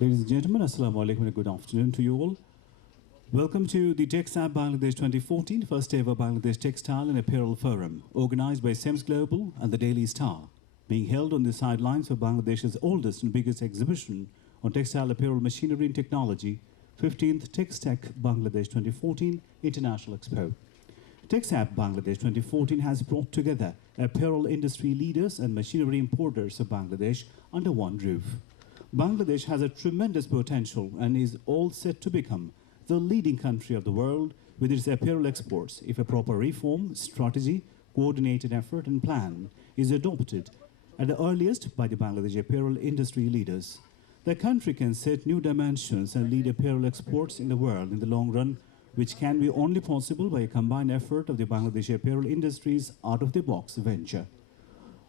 Ladies and gentlemen, Assalamu alaikum and good afternoon to you all. Welcome to the TEXAPP Bangladesh 2014 first ever Bangladesh Textile and Apparel Forum, organized by CEMS-Global and the Daily Star, being held on the sidelines of Bangladesh's oldest and biggest exhibition on textile apparel machinery and technology, 15th TEXTECH Bangladesh 2014 International Expo. TEXAPP Bangladesh 2014 has brought together apparel industry leaders and machinery importers of Bangladesh under one roof. Bangladesh has a tremendous potential and is all set to become the leading country of the world with its apparel exports if a proper reform, strategy, coordinated effort and plan is adopted at the earliest by the Bangladesh apparel industry leaders. The country can set new dimensions and lead apparel exports in the world in the long run, which can be only possible by a combined effort of the Bangladesh apparel industry's out-of-the-box venture.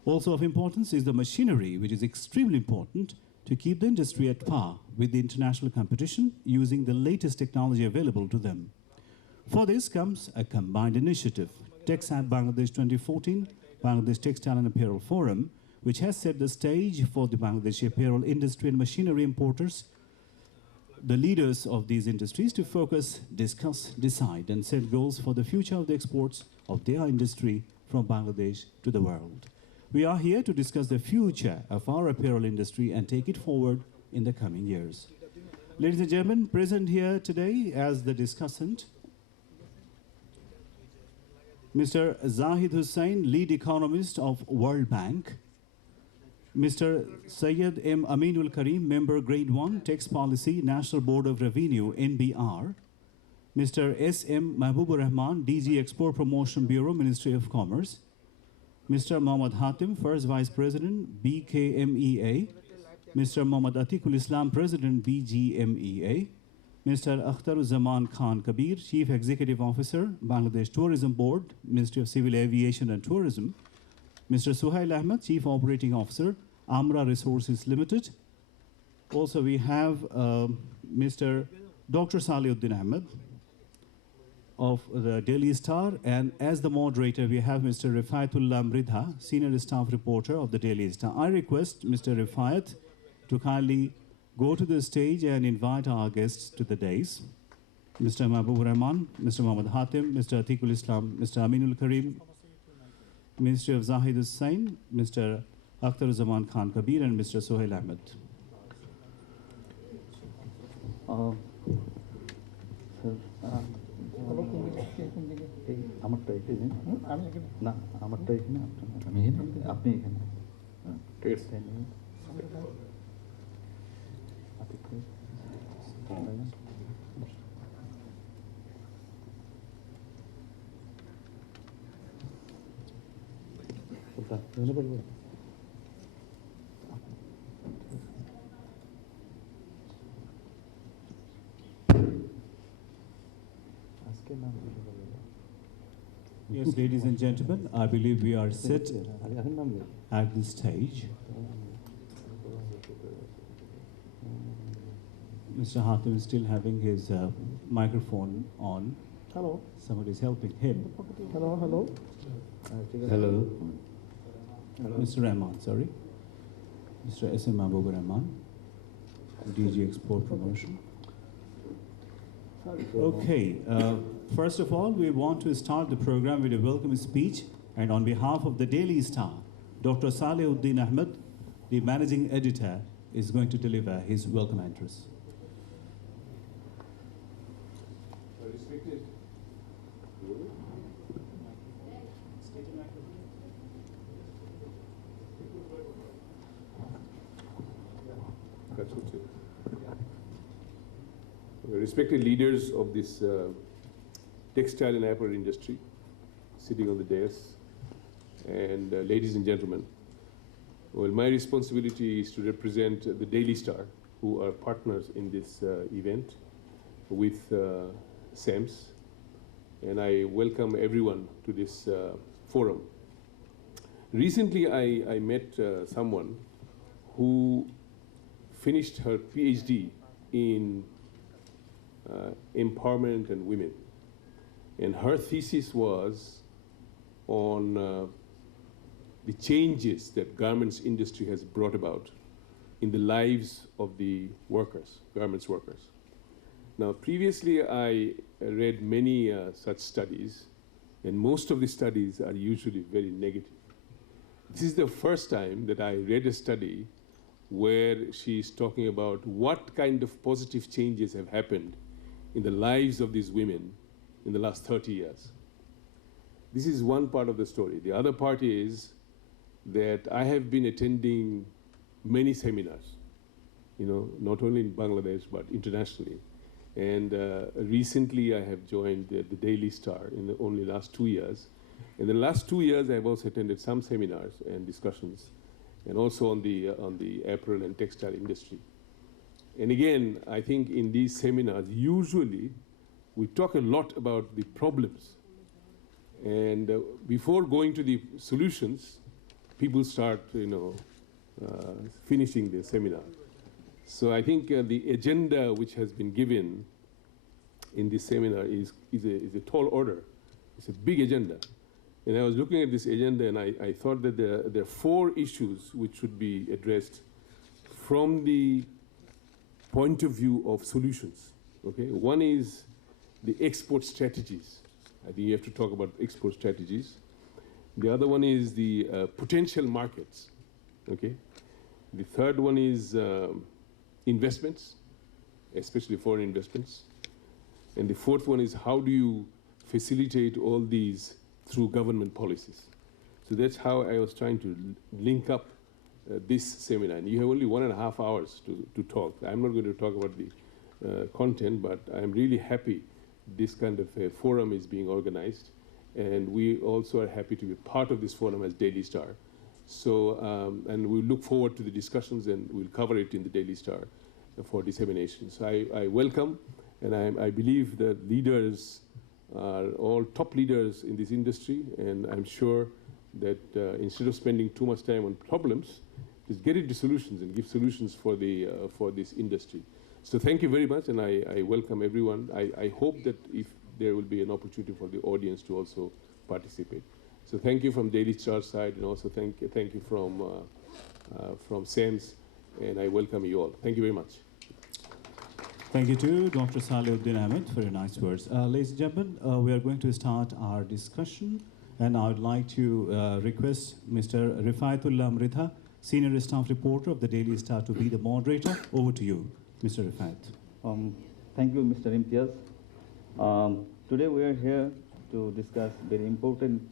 Also of importance is the machinery, which is extremely important to keep the industry at par with the international competition using the latest technology available to them. For this comes a combined initiative, TEXAPP Bangladesh 2014, Bangladesh Textile and Apparel Forum, which has set the stage for the Bangladesh apparel industry and machinery importers, the leaders of these industries, to focus, discuss, decide, and set goals for the future of the exports of their industry from Bangladesh to the world. We are here to discuss the future of our apparel industry and take it forward in the coming years. Ladies and gentlemen, present here today as the discussant, Mr. Zahid Hussain, lead economist of World Bank, Mr. Syed M. Aminul Karim, member Grade 1, Tax Policy, National Board of Revenue, NBR, Mr. S. M. Mahbubur Rahman, DG Export Promotion Bureau, Ministry of Commerce, Mr. Mohammad Hatim, First Vice President, BKMEA, Mr. Mohammad Atikul Islam, President, BGMEA, Mr. Akhtaruzaman Khan Kabir, Chief Executive Officer, Bangladesh Tourism Board, Ministry of Civil Aviation and Tourism, Mr. Suhail Ahmed, Chief Operating Officer, Amra Resources Limited. Also, we have Mr. Dr. Salihuddin Ahmed of the Daily Star, and as the moderator, we have Mr. Rifaatullah Mridha, Senior Staff Reporter of the Daily Star. I request Mr. Rifaat to kindly go to the stage and invite our guests to the dais. Mr. Mahbubur Rahman, Mr. Mohammad Hatim, Mr. Atikul Islam, Mr. Aminul Karim, Ministry of Zahid Hussain, Mr. Akhtaruzaman Khan Kabir, and Mr. Suhail Ahmed. Yes, ladies and gentlemen, I believe we are set at this stage. Mr. Hatim is still having his microphone on. Hello. Somebody is helping him. Hello, hello. Hello. Mr. Rahman, sorry. Mr. S. M. Mahbubur Rahman, DG Export Promotion. Okay, first of all, we want to start the program with a welcome speech, and on behalf of the Daily Star, Dr. Salihuddin Ahmed, the managing editor, is going to deliver his welcome address. Respected leaders of this textile and apparel industry sitting on the dais, and ladies and gentlemen, well, my responsibility is to represent the Daily Star, who are partners in this event with CEMS, and I welcome everyone to this forum. Recently, I met someone who finished her PhD in empowerment and women, and her thesis was on the changes that garments industry has brought about in the lives of the workers, garments workers. Now, previously I read many such studies, and most of the studies are usually very negative. This is the first time that I read a study where she's talking about what kind of positive changes have happened in the lives of these women in the last 30 years. This is one part of the story. The other part is that I have been attending many seminars, not only in Bangladesh, but internationally. And recently I have joined the Daily Star in the only last 2 years. In the last 2 years, I have also attended some seminars and discussions, and also on the apparel and textile industry. And again, I think in these seminars, usually we talk a lot about the problems. And before going to the solutions, people start, finishing the seminar. So I think the agenda which has been given in this seminar is a tall order. It's a big agenda. And I was looking at this agenda, and I thought that there are 4 issues which should be addressed from the point of view of solutions. Okay? One is the export strategies. I think you have to talk about export strategies. The other one is the potential markets. Okay? The third one is investments, especially foreign investments. And the fourth one is how do you facilitate all these through government policies. So that's how I was trying to link up this seminar. And you have only 1.5 hours to talk. I'm not going to talk about the content, but I'm really happy this kind of a forum is being organized. And we also are happy to be part of this forum as Daily Star. So, and we look forward to the discussions, and we'll cover it in the Daily Star for dissemination. So I welcome, and I believe that leaders are all top leaders in this industry, and I'm sure that instead of spending too much time on problems, just get into solutions and give solutions for this industry. So thank you very much, and I welcome everyone. I hope that if there will be an opportunity for the audience to also participate. So thank you from Daily Star side, and also thank you from CEMS, and I welcome you all. Thank you very much. Thank you to Dr. Salihuddin Ahmed for your nice words. Ladies and gentlemen, we are going to start our discussion, and I would like to request Mr. Rifaatullah Mridha, Senior Staff Reporter of the Daily Star, to be the moderator. Over to you, Mr. Rifaat. Thank you, Mr. Imtiaz. Today we are here to discuss very important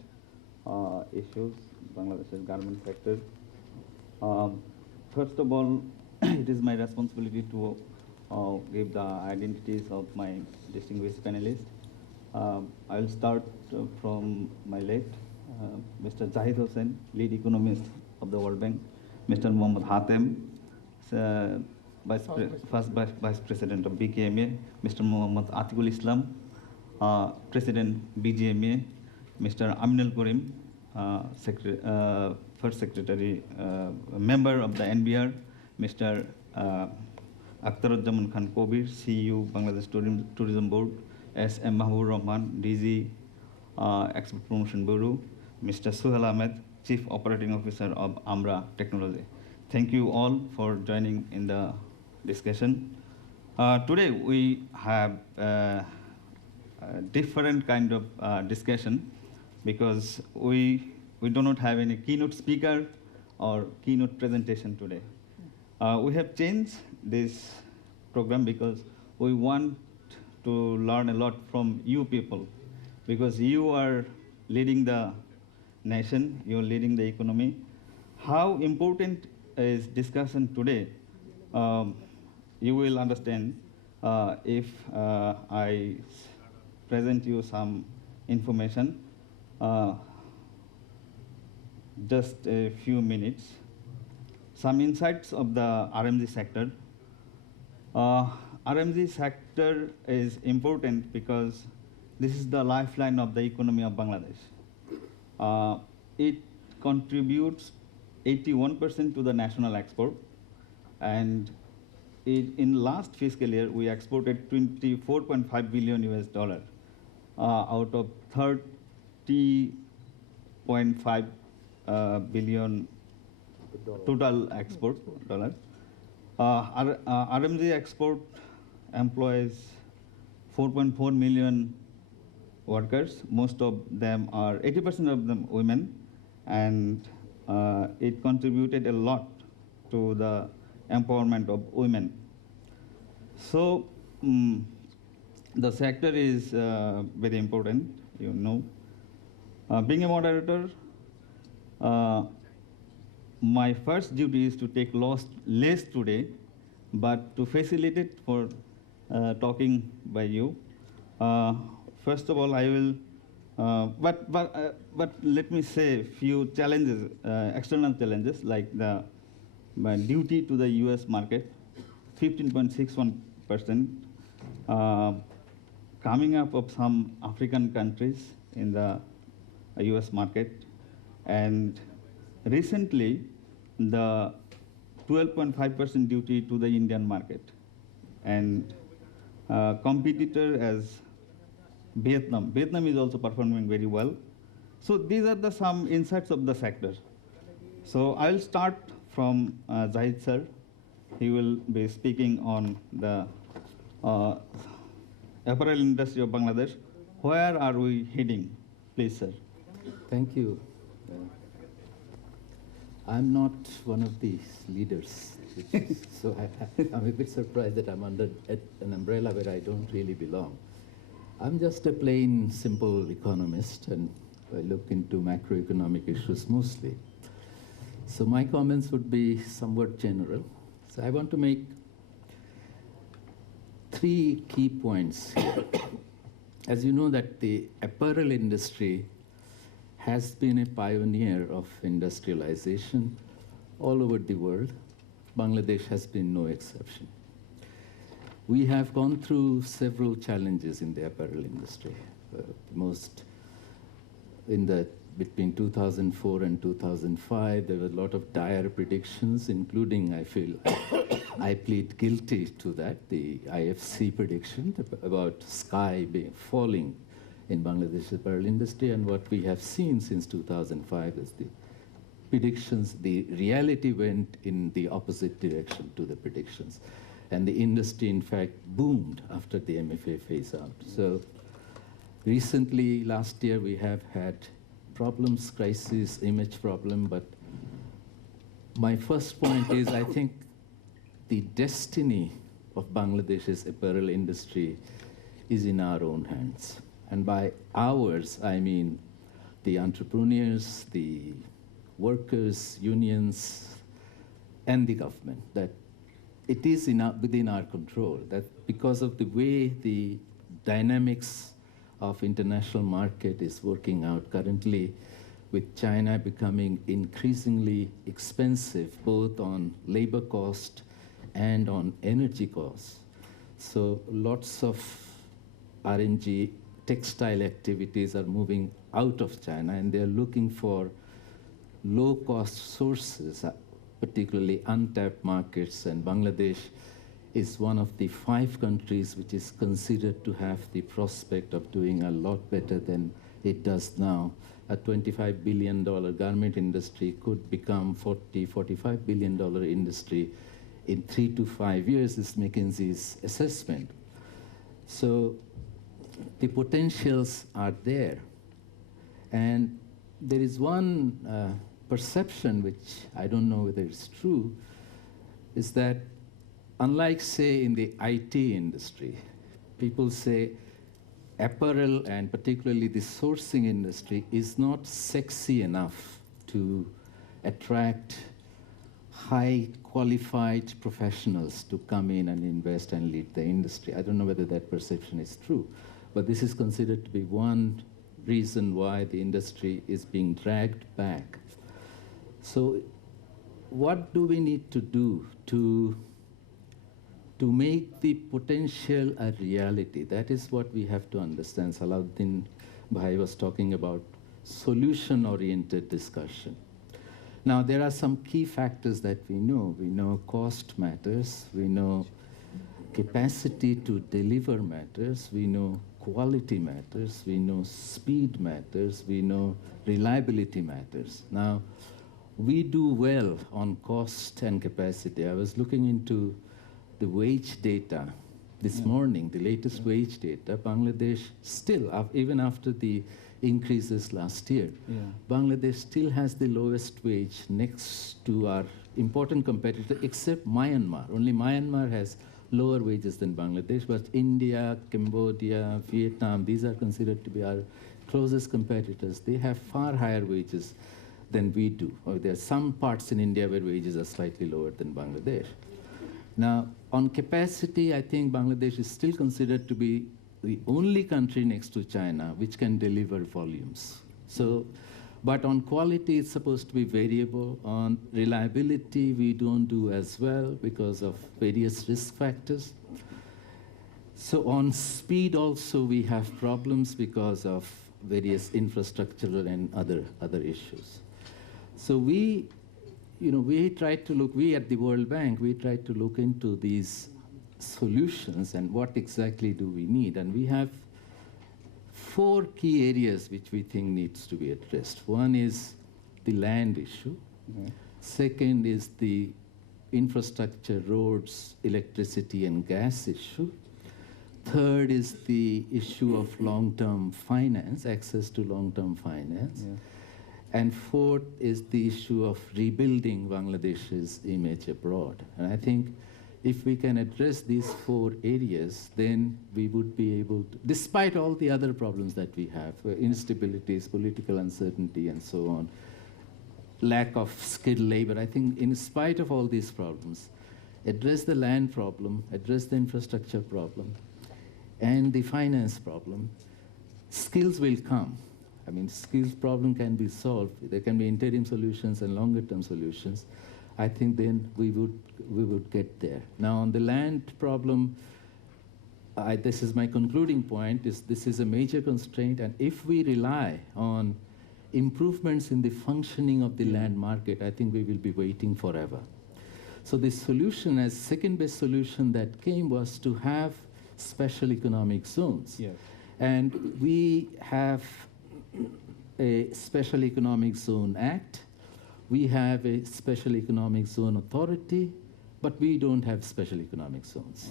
issues, Bangladesh's garment sector. First of all, it is my responsibility to give the identities of my distinguished panelists. I will start from my left, Mr. Zahid Hossain, lead economist of the World Bank, Mr. Mohammad Hatem, first Vice President of BKMA, Mr. Mohammad Atikul Islam, President BGMA, Mr. Aminul Karim, First Secretary, member of the NBR, Mr. Akhtaruzzaman Khan Kobir, CEO, Bangladesh Tourism Board, S.M. Mahbub Rahman, DG, Export Promotion Bureau, Mr. Suhail Ahmed, Chief Operating Officer of Amra Technology. Thank you all for joining in the discussion. Today we have a different kind of discussion, because we do not have any keynote speaker or keynote presentation today. We have changed this program because we want to learn a lot from you people, because you are leading the nation, you are leading the economy. How important is discussion today? You will understand if I present you some information. Just a few minutes. Some insights of the RMG sector. RMG sector is important because this is the lifeline of the economy of Bangladesh. It contributes 81% to the national export, and in last fiscal year we exported $24.5 billion US, out of 30.5 billion total export dollar. RMG export employs 4.4 million workers. Most of them are, 80% of them women, and it contributed a lot to the empowerment of women. So the sector is very important, you know. Being a moderator, my first duty is to take less today, but to facilitate for talking by you. First of all, I will, but let me say a few challenges, external challenges, like my duty to the US market, 15.61%, coming up of some African countries in the US market, and recently the 12.5% duty to the Indian market, and competitor as Vietnam. Vietnam is also performing very well. So these are some insights of the sector. So I'll start from Zahid sir. He will be speaking on the apparel industry of Bangladesh. Where are we heading? Please, sir. Thank you. I'm not one of these leaders, so I'm a bit surprised that I'm under an umbrella where I don't really belong. I'm just a plain, simple economist, and I look into macroeconomic issues mostly. So my comments would be somewhat general. So I want to make 3 key points here. As you know, that the apparel industry has been a pioneer of industrialization all over the world. Bangladesh has been no exception. We have gone through several challenges in the apparel industry. Between 2004 and 2005, there were a lot of dire predictions, including, I feel, I plead guilty to that, the IFC prediction about sky falling in Bangladesh apparel industry. And what we have seen since 2005 is the predictions, the reality went in the opposite direction to the predictions. And the industry, in fact, boomed after the MFA phase out. So recently, last year, we have had problems, crisis, image problem. But my first point is, I think the destiny of Bangladesh's apparel industry is in our own hands. And by ours, I mean the entrepreneurs, the workers, unions, and the government, that it is within our control, that because of the way the dynamics of international market is working out currently, with China becoming increasingly expensive, both on labor cost and on energy costs. So lots of R&G textile activities are moving out of China, and they're looking for low-cost sources, particularly untapped markets. And Bangladesh is one of the 5 countries which is considered to have the prospect of doing a lot better than it does now. A $25 billion garment industry could become $40–45 billion industry in 3 to 5 years, is McKinsey's assessment. So the potentials are there. And there is one perception, which I don't know whether it's true, is that unlike, say, in the IT industry, people say apparel, and particularly the sourcing industry, is not sexy enough to attract high qualified professionals to come in and invest and lead the industry. I don't know whether that perception is true, but this is considered to be one reason why the industry is being dragged back. So what do we need to do to make the potential a reality? That is what we have to understand. Salahuddin Bhai was talking about solution-oriented discussion. Now, there are some key factors that we know. We know cost matters. We know capacity to deliver matters. We know quality matters. We know speed matters. We know reliability matters. Now, we do well on cost and capacity. I was looking into the wage data this morning, the latest wage data. Bangladesh still, even after the increases last year, Bangladesh still has the lowest wage next to our important competitor, except Myanmar. Only Myanmar has lower wages than Bangladesh, but India, Cambodia, Vietnam, these are considered to be our closest competitors. They have far higher wages than we do. There are some parts in India where wages are slightly lower than Bangladesh. Now, on capacity, I think Bangladesh is still considered to be the only country next to China which can deliver volumes. So, but on quality, it's supposed to be variable. On reliability, we don't do as well because of various risk factors. So on speed also, we have problems because of various infrastructural and other issues. So we try to look, we at the World Bank, we try to look into these solutions and what exactly do we need. And we have 4 key areas which we think needs to be addressed. One is the land issue. Second is the infrastructure, roads, electricity, and gas issue. Third is the issue of long-term finance, access to long-term finance. And fourth is the issue of rebuilding Bangladesh's image abroad. And I think if we can address these 4 areas, then we would be able to, despite all the other problems that we have, instabilities, political uncertainty, and so on, lack of skilled labor, I think in spite of all these problems, address the land problem, address the infrastructure problem, and the finance problem, skills will come. I mean, skills problem can be solved. There can be interim solutions and longer-term solutions. I think then we would get there. Now, on the land problem, this is my concluding point, this is a major constraint, and if we rely on improvements in the functioning of the land market, I think we will be waiting forever. So the solution, as second-best solution that came, was to have special economic zones. And we have a Special Economic Zone Act. We have a Special Economic Zone Authority, but we don't have special economic zones.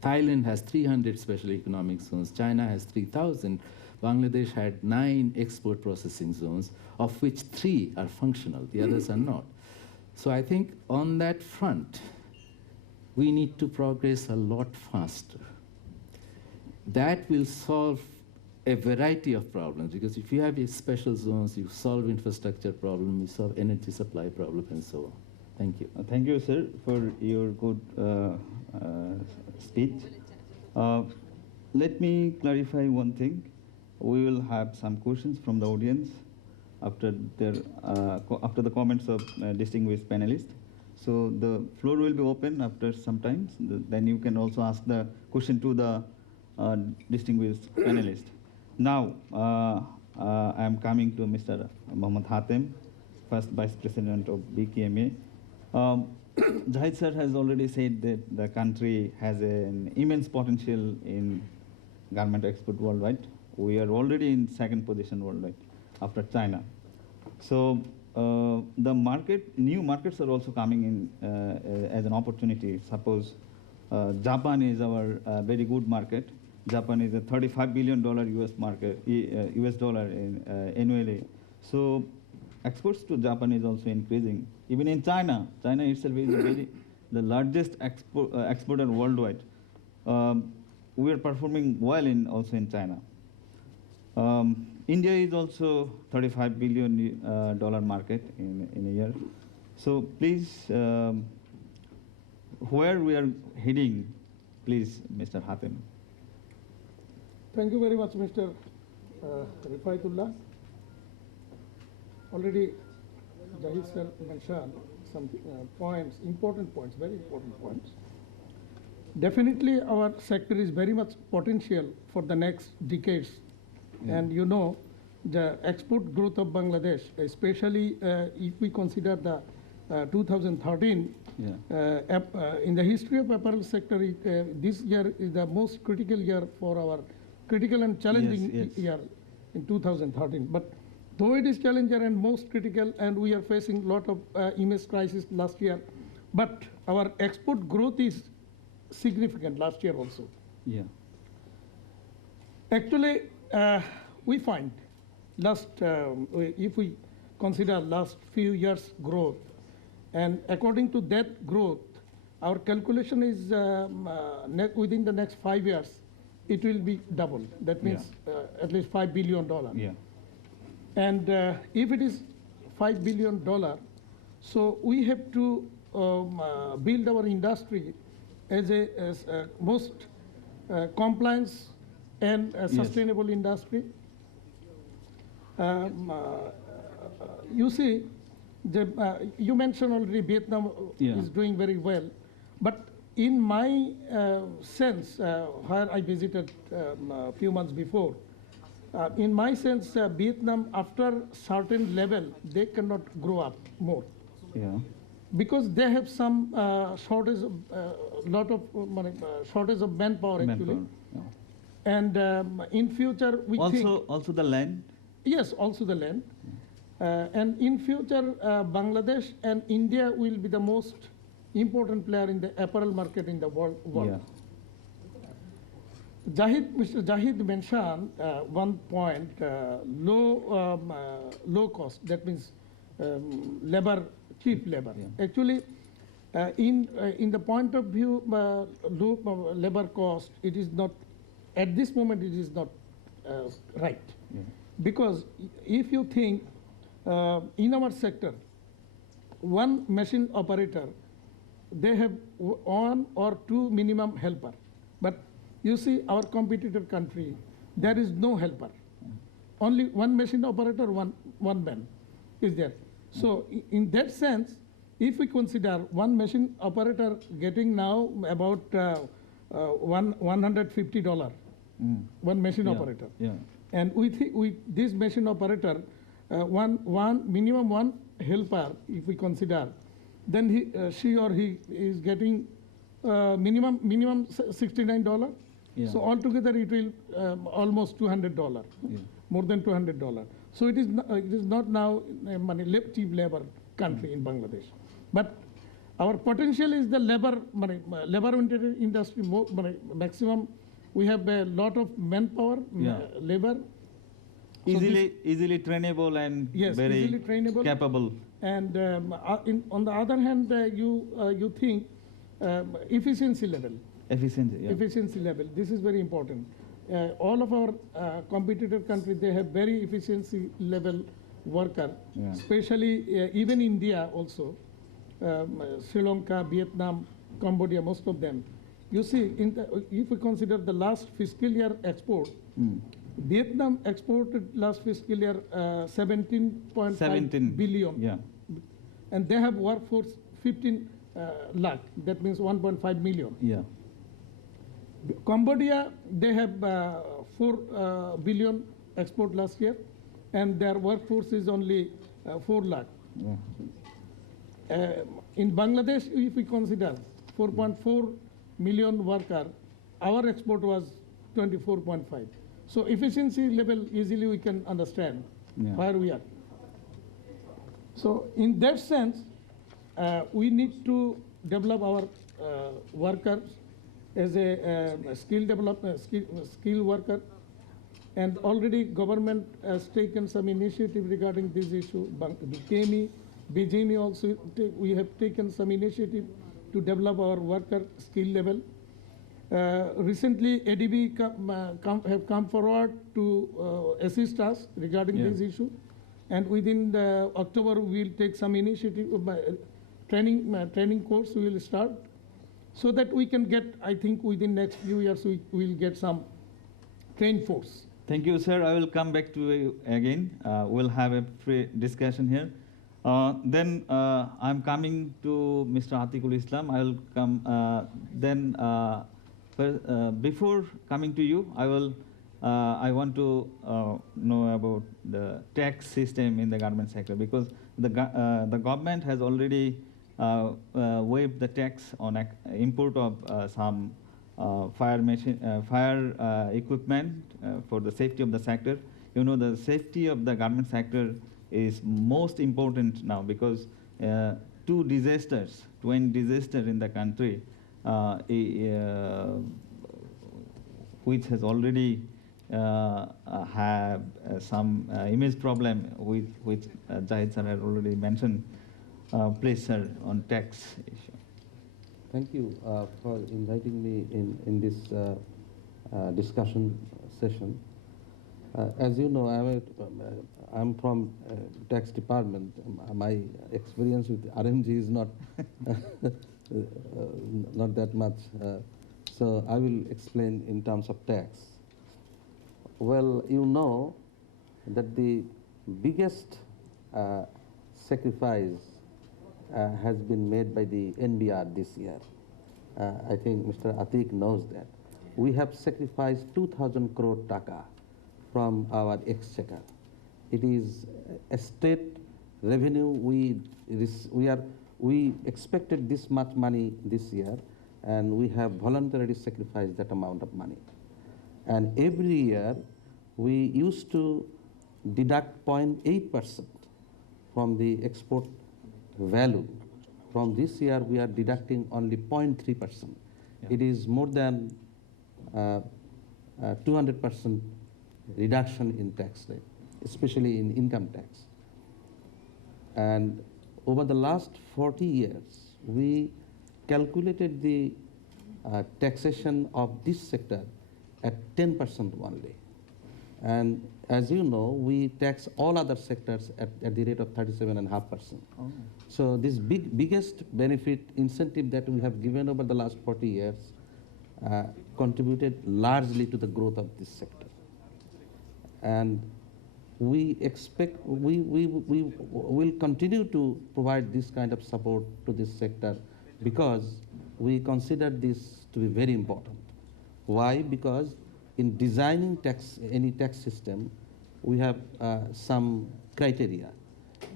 Thailand has 300 special economic zones. China has 3,000. Bangladesh had 9 export processing zones, of which 3 are functional. The others are not. So I think on that front, we need to progress a lot faster. That will solve a variety of problems, because if you have these special zones, you solve infrastructure problem, you solve energy supply problem, and so on. Thank you. Thank you, sir, for your good speech. Let me clarify one thing. We will have some questions from the audience after after the comments of distinguished panelists. So the floor will be open after some time. Then you can also ask the question to the distinguished panelists. Now, I am coming to Mr. Mohammad Hatem, first Vice President of BKMA. Zahid sir has already said that the country has an immense potential in garment export worldwide. We are already in 2nd position worldwide after China. So the new markets are also coming in as an opportunity. Suppose Japan is our very good market. Japan is a $35 billion US market, US dollar annually. So exports to Japan is also increasing. Even in China, China itself is the largest exporter worldwide. We are performing well also in China. India is also $35 billion market in a year. So please, where we are heading, please, Mr. Hatem. Thank you very much, Mr. Rifaitullah. Already Zahid sir mentioned some points, important points, very important points. Definitely our sector is very much potential for the next decades. And you know, the export growth of Bangladesh, especially if we consider the 2013, in the history of apparel sector, this year is the most critical year for our critical and challenging year in 2013. But Though it is challenging and most critical, and we are facing a lot of image crisis last year, but our export growth is significant last year also. Yeah. Actually, we find if we consider last few years growth, and according to that growth, our calculation is within the next 5 years, it will be double. That means at least $5 billion. Yeah. And if it is $5 billion, so we have to build our industry as a most compliance and sustainable industry. You see, you mentioned already Vietnam is doing very well, but in my sense, where I visited a few months before, in my sense, Vietnam, after certain level, they cannot grow up more. Yeah. Because they have some shortage of shortage of manpower actually. Yeah. And in future, we think Also the land. yes, also the land. And in future, Bangladesh and India will be the most important player in the apparel market in the world. Yeah. Mr. Zahid mentioned one point: low cost. That means labor, cheap labor. Yeah. Actually, in the point of view, low labor cost, it is not at this moment. It is not right. Yeah. Because if you think in our sector, one machine operator, they have one or two minimum helper. But you see our competitor country, there is no helper. Only one machine operator, one man is there. So in that sense, if we consider one machine operator getting now about $150, one machine operator. Yeah. And with this machine operator, minimum one helper, if we consider, then she or he is getting minimum $69. Yeah. So altogether it will almost $200, more than $200. So it is not now cheap labor country in Bangladesh. But our potential is the labor industry. Maximum, we have a lot of manpower, labor. Easily trainable and very easily trainable. capable. And on the other hand, you think efficiency level. Efficiency. Yeah. Efficiency level. This is very important. All of our competitor countries, they have very efficiency level worker. Yeah. Especially even India also, Sri Lanka, Vietnam, Cambodia, most of them. You see, if we consider the last fiscal year export, Vietnam exported last fiscal year 17.5 billion. Yeah. And they have workforce 15 lakh. That means 1.5 million. Yeah. Cambodia, they have 4 billion export last year, and their workforce is only 4 lakh. Yeah. In Bangladesh, if we consider 4.4 million worker, our export was 24.5. So efficiency level, easily we can understand where we are. So in that sense, we need to develop our workers as a skill worker. And already government has taken some initiative regarding this issue. BKME, BGME also, we have taken some initiative to develop our worker skill level. Recently, ADB have come forward to assist us regarding this issue. And within October, we will take some initiative, training course we will start, so that we can get, I think within next few years, we will get some trained force. Thank you, sir. I will come back to you again. We'll have a free discussion here. Then I'm coming to Mr. Atikul Islam. I will come. Before coming to you, I want to know about the tax system in the garment sector, because the government has already waived the tax on import of some fire equipment for the safety of the sector. you know, the safety of the garment sector is most important now, because twin disasters in the country, which has already have some image problem, which Zahid sir had already mentioned, pressure on tax issue. Thank you for inviting me in this discussion session. As you know, I'm from tax department. My experience with RMG is not not that much. So I will explain in terms of tax. Well, you know that the biggest sacrifice has been made by the NBR this year. I think Mr. Atiq knows that. We have sacrificed 2,000 crore taka from our exchequer. It is a state revenue. We expected this much money this year, and we have voluntarily sacrificed that amount of money. And every year, we used to deduct 0.8% from the export value. From this year, we are deducting only 0.3%. Yeah. It is more than 200% reduction in tax rate, especially in income tax. And over the last 40 years, we calculated the taxation of this sector at 10% only. And as you know, we tax all other sectors at the rate of 37.5%. Oh. So this biggest benefit incentive that we have given over the last 40 years contributed largely to the growth of this sector. And we expect, we will continue to provide this kind of support to this sector because we consider this to be very important. Why? Because in designing any tax system, we have some criteria.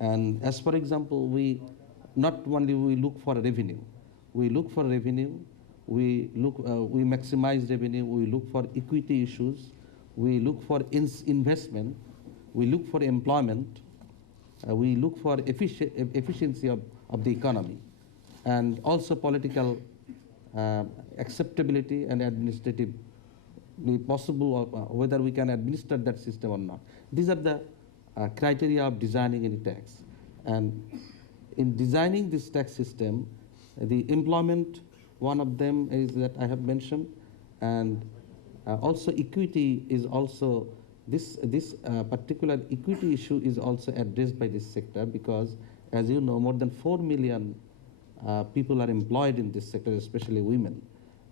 And as for example, we not only we look for revenue, we look for revenue, we maximize revenue, we look for equity issues, we look for investment, we look for employment, we look for efficiency of the economy, and also political acceptability and administrative possible whether we can administer that system or not. These are the criteria of designing any tax. And in designing this tax system, the employment, one of them is that I have mentioned, and also equity is also, this particular equity issue is also addressed by this sector because, as you know, more than 4 million people are employed in this sector, especially women.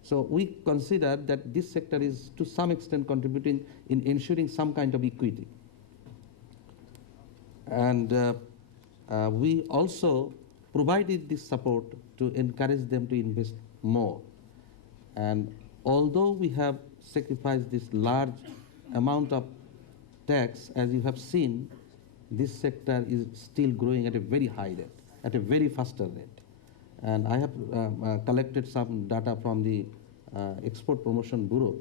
So we consider that this sector is to some extent contributing in ensuring some kind of equity. And we also provided this support to encourage them to invest more. And although we have sacrificed this large amount of tax, as you have seen, this sector is still growing at a very high rate, at a very faster rate. And I have collected some data from the Export Promotion Bureau,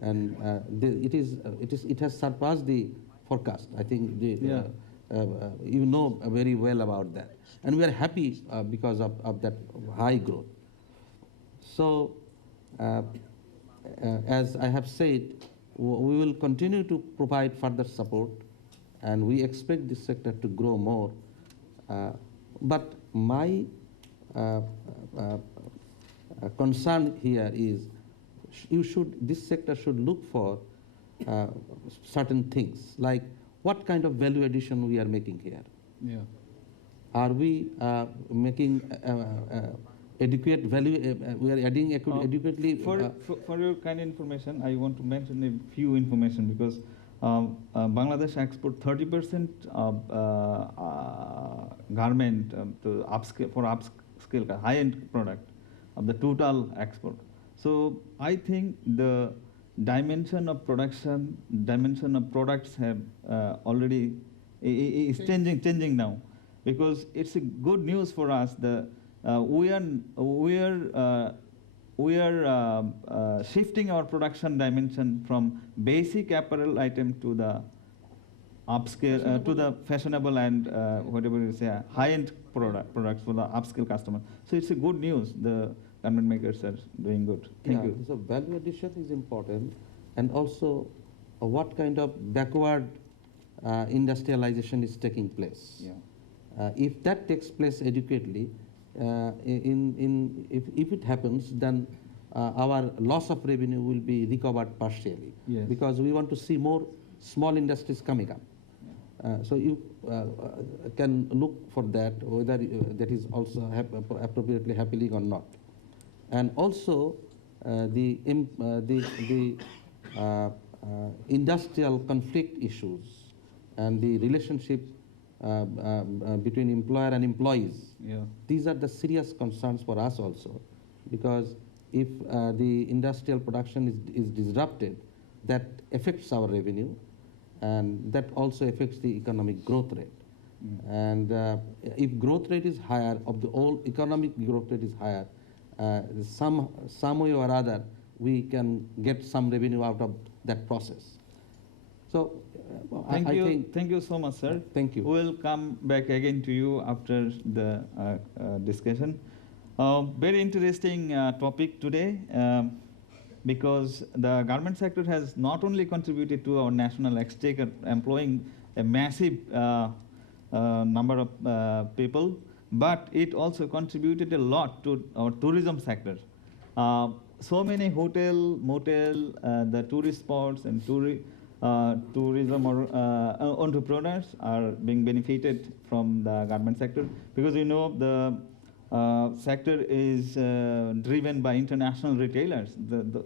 and it has surpassed the forecast. I think you know very well about that, and we are happy because of that high growth. So, as I have said, we will continue to provide further support, and we expect this sector to grow more. But my concern here is this sector should look for certain things, like what kind of value addition we are making here. Yeah. Are we making adequate value, we are adding adequately? For your kind information, I want to mention a few information because Bangladesh export 30% of garment to upscale, high-end product of the total export. So I think the dimension of production, dimension of products have already is changing now, because it's a good news for us. We are shifting our production dimension from basic apparel item to the upscale to the fashionable and whatever you say high-end products for the upscale customer. So it's a good news. The garment makers are doing good. Thank you. So value addition is important, and also what kind of backward industrialization is taking place. Yeah. If that takes place adequately, if it happens, then our loss of revenue will be recovered partially. Yes. Because we want to see more small industries coming up. So you can look for that, whether that is also appropriately happening or not. And also the industrial conflict issues and the relationship between employer and employees. Yeah. These are the serious concerns for us also, because if the industrial production is disrupted, that affects our revenue, and that also affects the economic growth rate. And if growth rate is higher, of the whole economic growth rate is higher, some way or other, we can get some revenue out of that process. So Thank I you. think. Thank you so much, sir. Thank you. We'll come back again to you after the discussion. Very interesting topic today, because the garment sector has not only contributed to our national exchequer, employing a massive number of people, but it also contributed a lot to our tourism sector. So many hotel, motel, the tourist spots and tourism or entrepreneurs are being benefited from the garment sector, because you know the sector is driven by international retailers.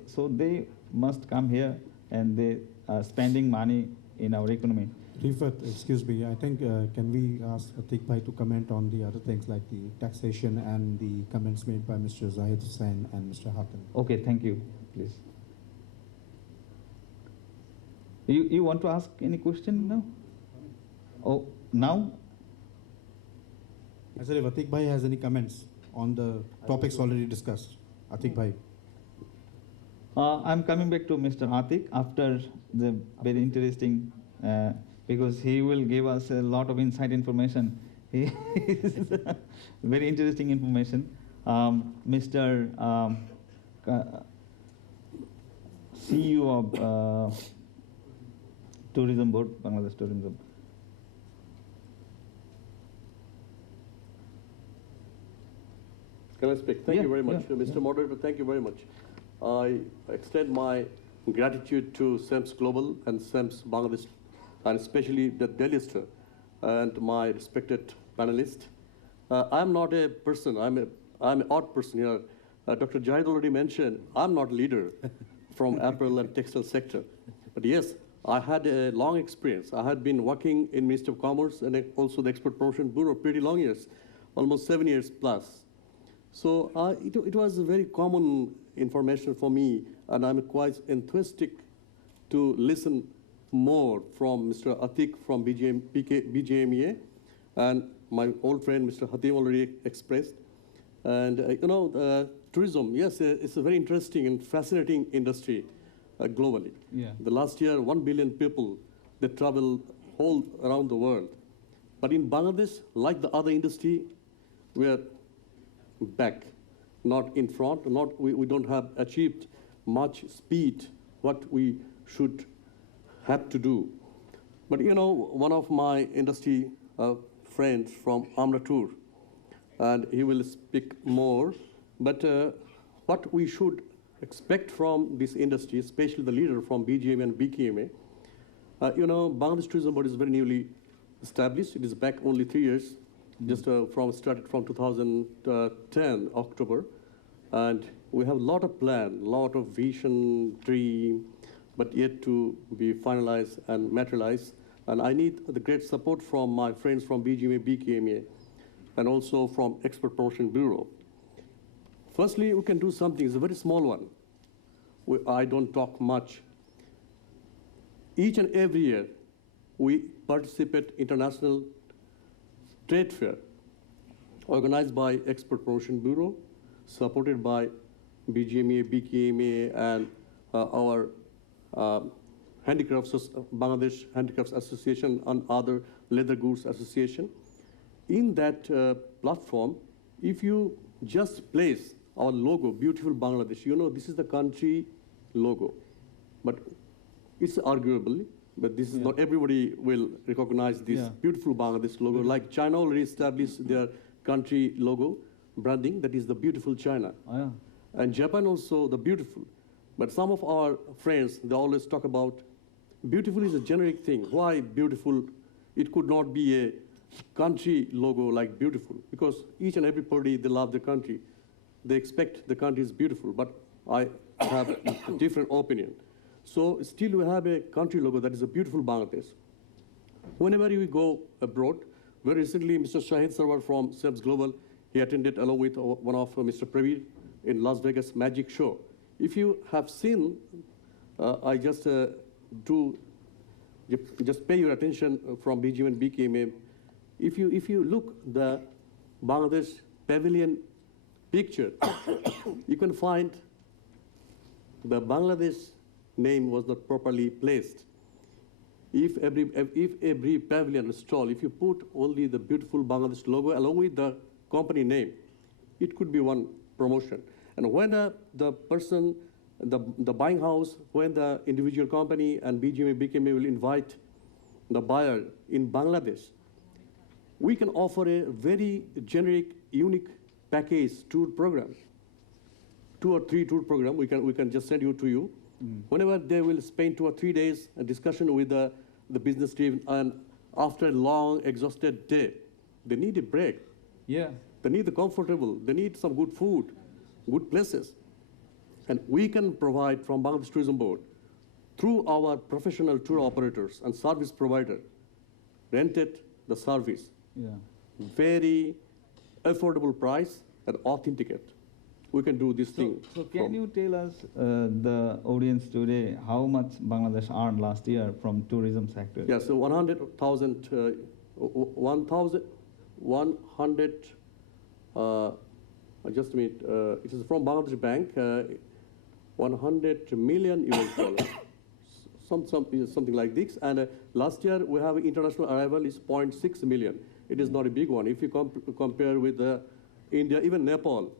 So they must come here and they are spending money in our economy. Rifat, excuse me, I think can we ask Atik Bhai to comment on the other things like the taxation and the comments made by Mr. Zahid Hussain and Mr. Hatem? Okay, thank you, please. You want to ask any question now? Oh, now? I said if Atik Bhai has any comments on the topics already discussed. Atik Bhai. I'm coming back to Mr. Atik after the very interesting, because he will give us a lot of inside information. He is very interesting information. Mr. CEO of Tourism Board, Bangladesh Tourism. Can I speak? Thank you very much. Mr. Moderator, thank you very much. I extend my gratitude to CEMS-Global and CEMS Bangladesh, and especially the Delhister and my respected panelists. I'm not a person, I'm an odd person here. Dr. Jahid already mentioned, I'm not a leader from apparel and textile sector. But yes, I had a long experience. I had been working in Ministry of Commerce and also the Export Promotion Bureau pretty long years, almost 7 years plus. So it was a very common information for me, and I'm quite enthusiastic to listen more from Mr. Atik from BGMEA, and my old friend Mr. Hatem already expressed. And tourism, yes, it's a very interesting and fascinating industry globally. Yeah. The last year, 1 billion people, they travel all around the world. But in Bangladesh, like the other industry, we are back, not in front. We don't have achieved much speed what we should have to do. But one of my industry friends from Amra Tour, and he will speak more. But what we should expect from this industry, especially the leader from BGMA and BKMA, Bangladesh Tourism Board is very newly established. It is back only 3 years, just started from 2010 October, and we have a lot of plan, lot of vision, dream, but yet to be finalized and materialized. And I need the great support from my friends from BGMA, BKMA, and also from Export Promotion Bureau. Firstly, we can do something. It's a very small one. I don't talk much. Each and every year, we participate international trade fair organized by Export Promotion Bureau, supported by BGMA, BKMA, and our Bangladesh Handicrafts Association and other leather goods association. In that platform, if you just place our logo, beautiful Bangladesh, you know this is the country logo, but it's arguable, but this is not everybody will recognize this beautiful Bangladesh logo. Like China already established their country logo branding, that is the beautiful China. And Japan also the beautiful. But some of our friends, they always talk about beautiful is a generic thing. Why beautiful? It could not be a country logo like beautiful, because each and everybody, they love the country. They expect the country is beautiful, but I have a different opinion. So still we have a country logo that is a beautiful Bangladesh. Whenever you go abroad, very recently Mr. Shahid Sarwar from CEMS-Global, he attended along with one of Mr. Pravir in Las Vegas Magic Show. If you have seen, I just just pay your attention from BGM and BKMA. If you look the Bangladesh pavilion picture, you can find the Bangladesh name was not properly placed. If every pavilion stall, if you put only the beautiful Bangladesh logo along with the company name, it could be one promotion. And when the person, the buying house, when the individual company and BGMA, BKMA will invite the buyer in Bangladesh, we can offer a very generic, unique package tour program. 2 or 3 tour program, we can just send to you. Whenever they will spend 2 or 3 days a discussion with the business team, and after a long, exhausted day, they need a break. Yeah. They need the comfortable, they need some good food, good places. And we can provide from Bangladesh Tourism Board, through our professional tour operators and service provider, rented the service. Very affordable price and authenticate. We can do this thing. So can you tell us, the audience today, how much Bangladesh earned last year from tourism sector? Yeah, so 100,000, 1,100, just a minute, it is from Bangladesh Bank, 100 million US dollars, something like this. And last year we have international arrival is 0.6 million. It is not a big one. If you compare with India, even Nepal,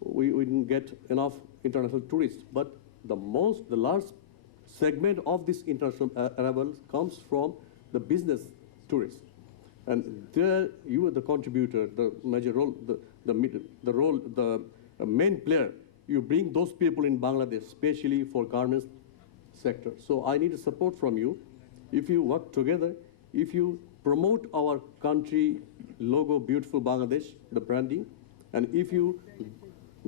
we didn't get enough international tourists. But the large segment of this international arrival comes from the business tourists. And there you are the contributor, the major role, the main player. You bring those people in Bangladesh, especially for garments sector. So I need support from you. If you work together, if you promote our country logo, beautiful Bangladesh, the branding, and if you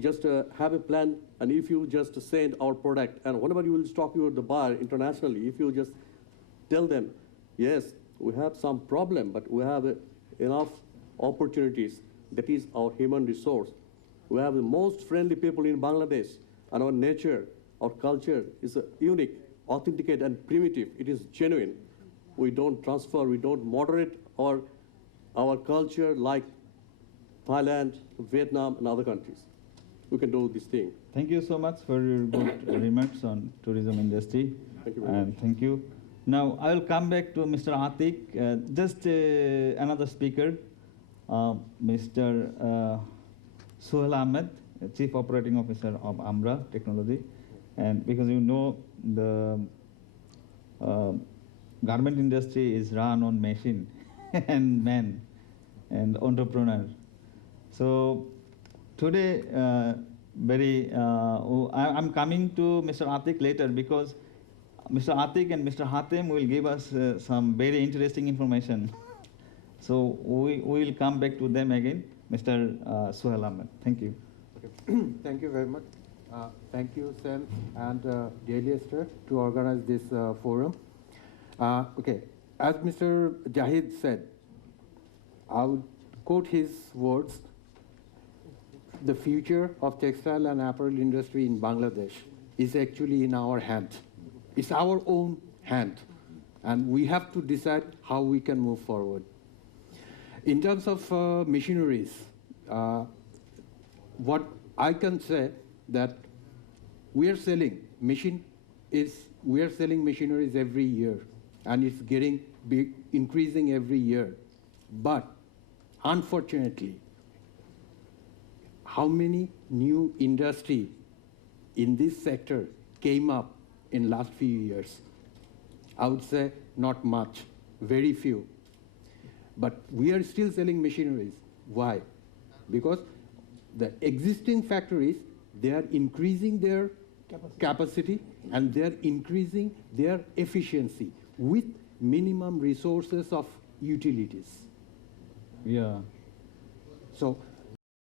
just have a plan, and if you just send our product, and whenever you will stock the buyer internationally, if you just tell them, yes, we have some problem, but we have enough opportunities. That is our human resource. We have the most friendly people in Bangladesh, and our nature, our culture is unique, authenticate, and primitive. It is genuine. We don't transfer, we don't moderate our culture like Thailand, Vietnam, and other countries. We can do this thing. Thank you so much for your good remarks on tourism industry. Thank you very much. Thank you. Now I will come back to Mr. Atik. Just another speaker, Mr. Suhail Ahmed, Chief Operating Officer of Ambra Technology. And because you know the garment industry is run on machine and man and entrepreneur. So today, I'm coming to Mr. Atik later because Mr. Atik and Mr. Hatem will give us some very interesting information. So we will come back to them again. Mr. Suhail Ahmed, thank you. Okay. Thank you very much. Thank you, Sam and Daily Esther, to organize this forum. Okay, as Mr. Jahid said, I would quote his words: the future of textile and apparel industry in Bangladesh is actually in our hand. It's our own hand, and we have to decide how we can move forward. In terms of machineries, what I can say that we are selling machine is we are selling machineries every year, and it's getting big, increasing every year. But unfortunately, how many new industry in this sector came up in last few years? I would say not much, very few. But we are still selling machineries. Why? Because the existing factories, they are increasing their capacity and they are increasing their efficiency with minimum resources of utilities. Yeah. So